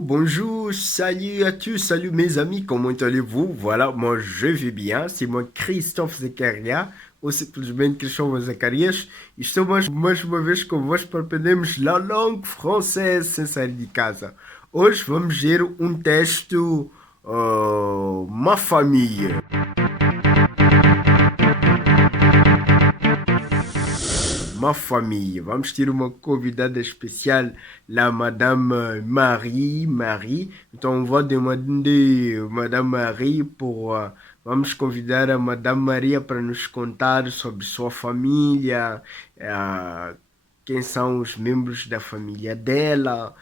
bonjour, salut à tous, salut mes amis, comment allez-vous? Voilà, moi je vais bien, c'est moi Christophe Zakaria, ou simplesmente Cristóvão Zacarias. Estou mais uma vez convosco para aprendermos a língua francesa sem sair de casa. Hoje vamos ver um texto, Ma famille. Ma famille. Vamos ter uma convidada especial, la Madame Marie. Marie. Então, on va demander Madame Marie pour. Vamos convidar a Madame Maria para nos contar sobre sua família, quem são os membros da família dela,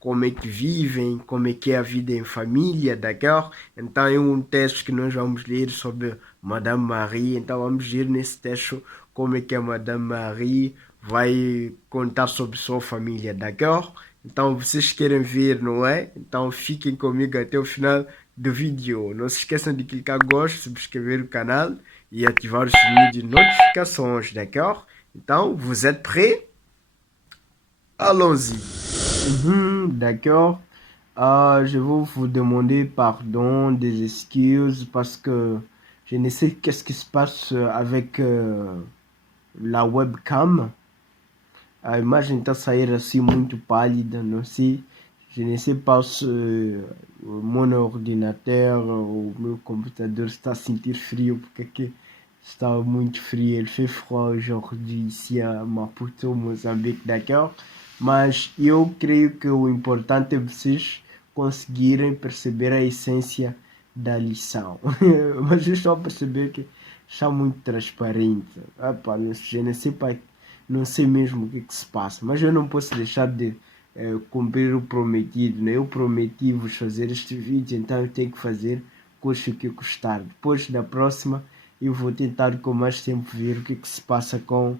como é que vivem, como é que é a vida em família, d'accord? Então é um texto que nós vamos ler sobre Madame Marie. Então vamos ver nesse texto como é que a Madame Marie vai contar sobre sua família, d'accord? Então vocês querem ver, não é? Então fiquem comigo até o final do vídeo. Não se esqueçam de clicar gosto, subscrever o canal e ativar o sininho de notificações, d'accord? Então, vous êtes prêts? Allons-y. D'accord. Je vais vous demander pardon, des excuses parce que je ne sais qu'est-ce qui se passe avec la webcam. A imagem está a sair assim muito pálida, não sei. Je ne sais pas se mon ordinateur ou o meu computador está a sentir frio, porque aqui está muito frio. Il fait froid aujourd'hui ici à Maputo, Moçambique, d'accord? Mas eu creio que o importante é vocês conseguirem perceber a essência da lição. Mas eu estou a perceber que está muito transparente. Epa, je ne sais pas, não sei mesmo o que se passa, mas eu não posso deixar de cumprir o prometido, né? Eu prometi vos fazer este vídeo, então eu tenho que fazer, custe o que custar. Depois da próxima eu vou tentar com mais tempo ver o que se passa com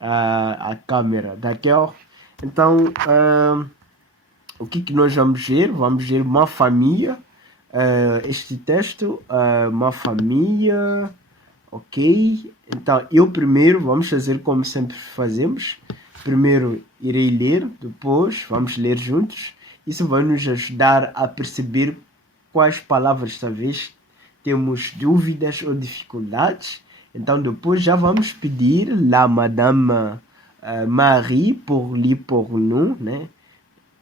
a câmera, d'accord? Então, o que nós vamos ver? Vamos ver Ma família, este texto, Ma família. Ok, então eu primeiro, vamos fazer como sempre fazemos. Primeiro irei ler, depois vamos ler juntos. Isso vai nos ajudar a perceber quais palavras talvez temos dúvidas ou dificuldades. Então depois já vamos pedir la Madame Marie pour lire pour nous, né?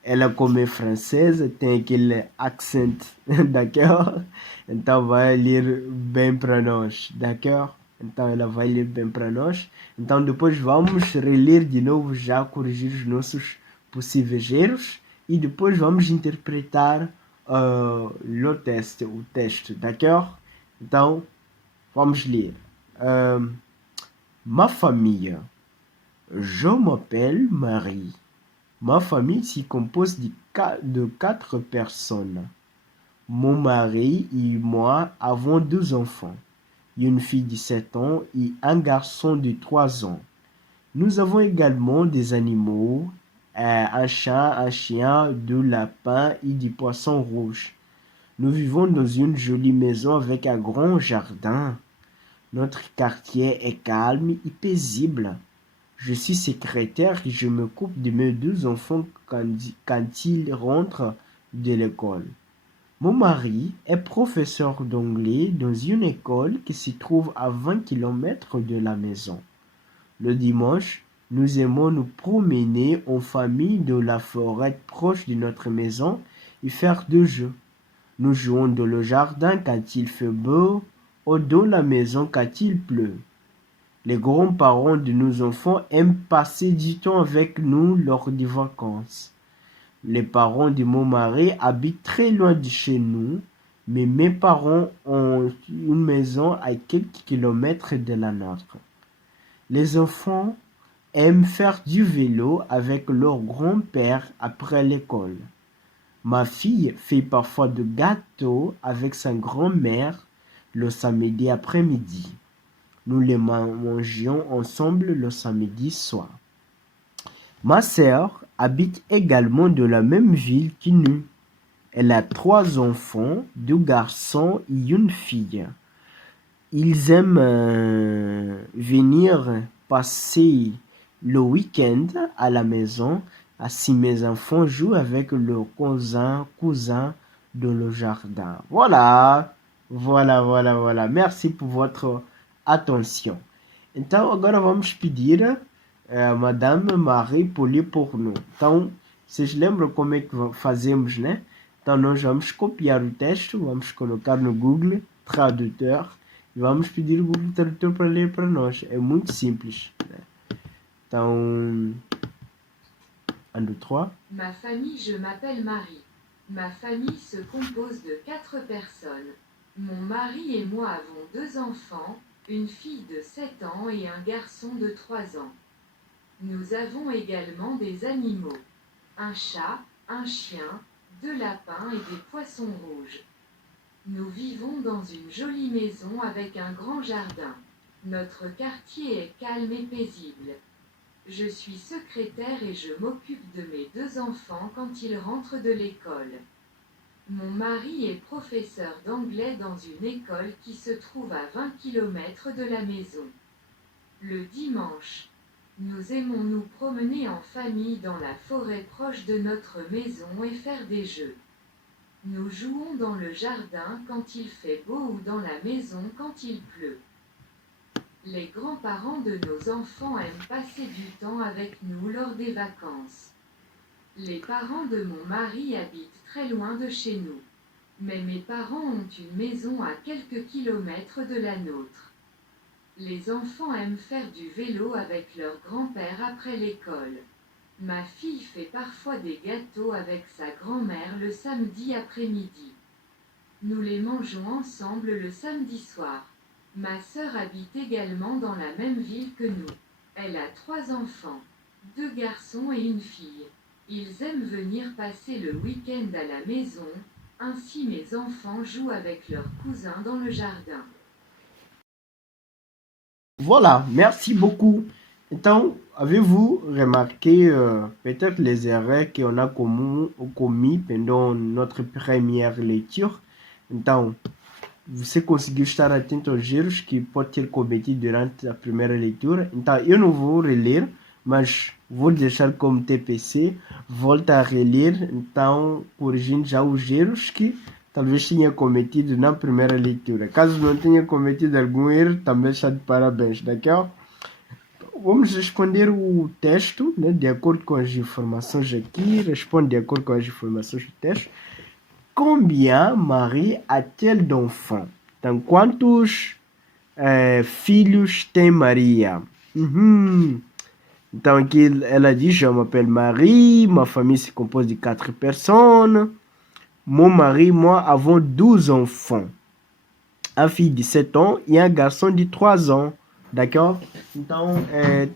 Ela como é francesa, tem aquele accent, d'accord? Então vai ler bem para nós, d'accord? Então ela vai ler bem para nós. Então depois vamos reler de novo, já corrigir os nossos possíveis erros. E depois vamos interpretar o texto, d'accord? Então vamos ler. Ma famille. Je m'appelle Marie. Ma famille s'y compose de 4 personnes. Mon mari et moi avons 2 enfants, une fille de 7 ans et un garçon de 3 ans. Nous avons également des animaux, un chat, un chien, 2 lapins et des poissons rouges. Nous vivons dans une jolie maison avec un grand jardin. Notre quartier est calme et paisible. Je suis secrétaire et je m'occupe de mes 2 enfants quand ils rentrent de l'école. Mon mari est professeur d'anglais dans une école qui se trouve à 20 km de la maison. Le dimanche, nous aimons nous promener en famille dans la forêt proche de notre maison et faire 2 jeux. Nous jouons dans le jardin quand il fait beau ou dans la maison quand il pleut. Les grands-parents de nos enfants aiment passer du temps avec nous lors des vacances. Les parents de mon mari habitent très loin de chez nous, mais mes parents ont une maison à quelques kilomètres de la nôtre. Les enfants aiment faire du vélo avec leur grand-père après l'école. Ma fille fait parfois de gâteaux avec sa grand-mère le samedi après-midi. Nous les mangions ensemble le samedi soir. Ma sœur habite également dans la même ville que nous. Elle a 3 enfants, 2 garçons et une fille. Ils aiment venir passer le week-end à la maison Ainsi, mes enfants jouent avec leurs cousins dans le jardin. Voilà, voilà. Merci por votre attention. Então, agora vamos pedir a Madame Marie por ler por nós. Então, vocês lembram como é que fazemos, né? Então, nós vamos copiar o texto, vamos colocar no Google Tradutor e vamos pedir o Google Tradutor para ler para nós. É muito simples, né? Então, 1, 2, 3. Ma famille, je m'appelle Marie. Ma famille se compose de 4 personnes. Mon mari et moi avons 2 enfants, une fille de 7 ans et un garçon de 3 ans. Nous avons également des animaux. Un chat, un chien, 2 lapins et des poissons rouges. Nous vivons dans une jolie maison avec un grand jardin. Notre quartier est calme et paisible. Je suis secrétaire et je m'occupe de mes 2 enfants quand ils rentrent de l'école. Mon mari est professeur d'anglais dans une école qui se trouve à 20 km de la maison. Le dimanche, nous aimons nous promener en famille dans la forêt proche de notre maison et faire des jeux. Nous jouons dans le jardin quand il fait beau ou dans la maison quand il pleut. Les grands-parents de nos enfants aiment passer du temps avec nous lors des vacances. Les parents de mon mari habitent très loin de chez nous. Mais mes parents ont une maison à quelques kilomètres de la nôtre. Les enfants aiment faire du vélo avec leur grand-père après l'école. Ma fille fait parfois des gâteaux avec sa grand-mère le samedi après-midi. Nous les mangeons ensemble le samedi soir. Ma sœur habite également dans la même ville que nous. Elle a 3 enfants, 2 garçons et une fille. Ils aiment venir passer le week-end à la maison, ainsi mes enfants jouent avec leurs cousins dans le jardin. Voilà, merci beaucoup. Então, avez-vous remarqué peut-être les erreurs qu'on a commis pendant notre première lecture? Então, você conseguiu estar atento aos erros que pode ter cometido durante a primeira leitura? Então, eu não vou reler, mas vou deixar como TPC, volta a reler, então corrigindo já os erros que talvez tenha cometido na primeira leitura. Caso não tenha cometido algum erro, também está de parabéns, d'accord? Vamos responder o texto, né, de acordo com as informações aqui, responde de acordo com as informações do texto. Combien Marie a-t-elle d'enfants? Então, quantos filhos tem Maria? Então, aqui ela diz, je m'appelle Marie, ma famille se compose de 4 personnes. Mon mari et moi avons 12 enfants. Une fille de 7 ans et un garçon de 3 ans. D'accord? Então,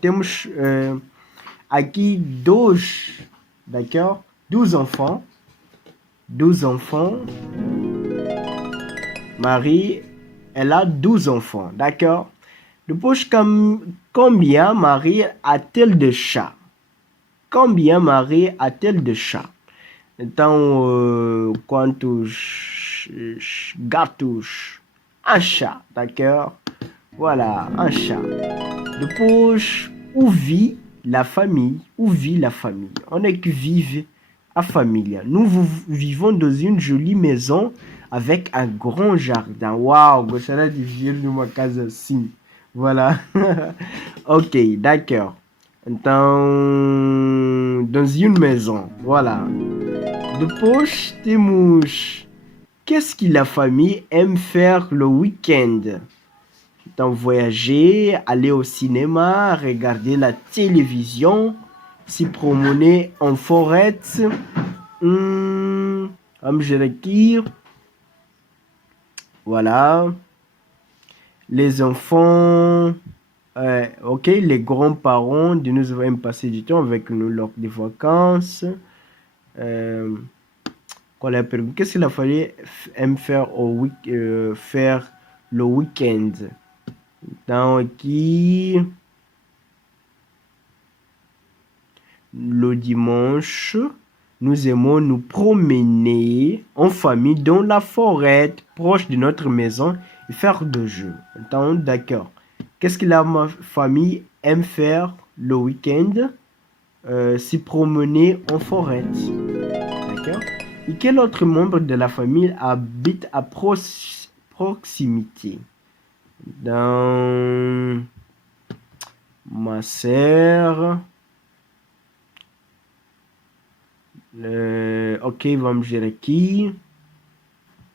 temos aqui 12, d'accord? 12 enfants. 12 enfants. Marie, elle a 12 enfants, d'accord? Depois, combien Marie a-t-elle de chats? Combien Marie a-t-elle de chats? Então, quantos gatos? Un chat, d'accord? Voilà, un chat. Depois, où vit la famille? Où vit la famille? On est que vive a família. Nous vivons dans une jolie maison avec un grand jardin. Waouh, gostaria de viver numa casa assim. Voilà. Ok, d'accord. Então, dans une maison. Voilà. Depois temos... Qu'est-ce que la famille aime faire le week-end? Então, voyager, aller au cinéma, regarder la télévision, se promener en forêt. Vamos ver aqui. Voilà. Les enfants... ok, les grands-parents de nous aiment passer du temps avec nous lors des vacances. Qual é a pergunta? Qu'est-ce que la famille aime faire, faire le week-end? Então, aqui... Le dimanche, nous aimons nous promener en famille dans la forêt proche de notre maison et faire des jeux. Então, d'accord. Qu'est-ce que la famille aime faire le week-end? s'y promener en forêt. D'accord? Et quel autre membre de la famille habite à proximité? Dans ma sœur. Ok, vamos ver aqui.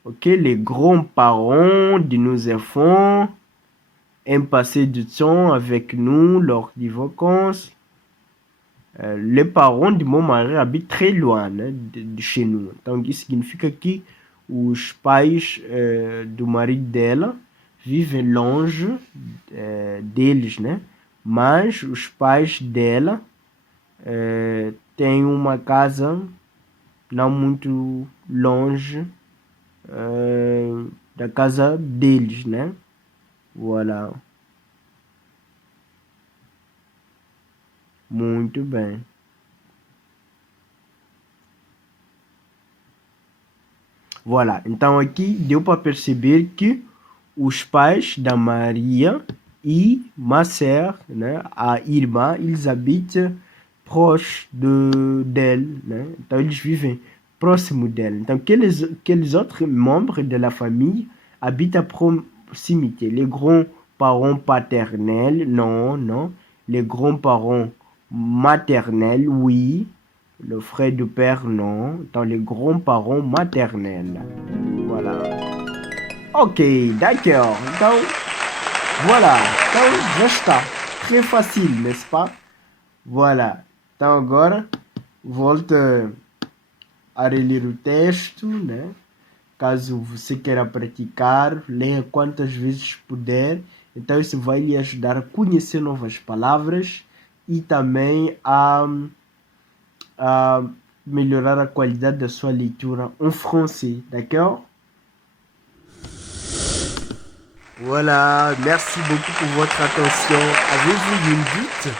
Ok, les grands-parents de nos enfants aiment passer du temps avec nous lors des vacances. Les parents de meu marido habitam très loin, né, de chez nous. Então, isso significa que os pais do marido dela vivem longe deles, né? Mas os pais dela têm uma casa não muito longe da casa deles, né? Voilà. Muito bem. Voilà. Então aqui deu para perceber que os pais da Maria e Macer, né, a irmã, eles habitam proche dele, né? Então eles vivem próximo dela. Então quels autres membres de la famille habitent à proximité? Les grands-parents paternels, non, non. Les grands-parents maternels, oui. Le frère du père, non. Dans les grands-parents maternels. Voilà. Ok, d'accord. Donc, voilà. Donc, já está. Très facile, n'est-ce pas? Voilà. Então, agora, volta a reler o texto, né? Caso você queira praticar, leia quantas vezes puder. Então, isso vai lhe ajudar a conhecer novas palavras e também a melhorar a qualidade da sua leitura en français, d'accord? Voilà, merci beaucoup pour votre attention. Avez-vous une doute?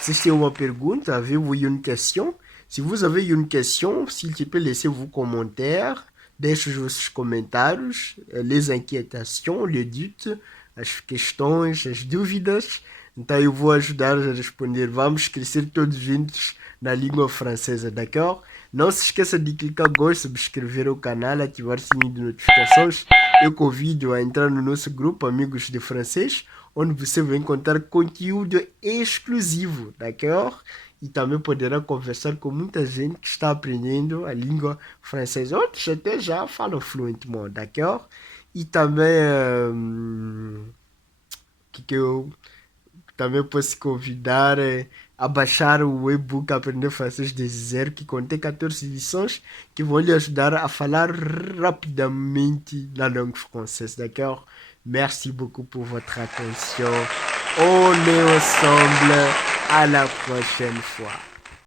Si c'est une pergunta, avez-vous une question? Si vous avez une question, s'il te plaît, laissez vos commentaires, deixe vos comentários, les inquiétations, les doutes, as questões, as dúvidas. Então eu vou ajudar a responder. Vamos crescer todos juntos na língua francesa, d'accord? Não se esqueça de clicar gosto, subscrever o canal, ativar o sininho de notificações. Eu convido a entrar no nosso grupo Amigos de Francês, onde você vai encontrar conteúdo exclusivo, d'accord? E também poderá conversar com muita gente que está aprendendo a língua francesa. Outros até já falam fluentemente, d'accord? E também que eu também posso convidar a baixar o e-book Aprender Francês desde Zero, que contém 14 lições que vão lhe ajudar a falar rapidamente la langue française, d'accord? Merci beaucoup pour votre attention. On est ensemble. À la prochaine fois.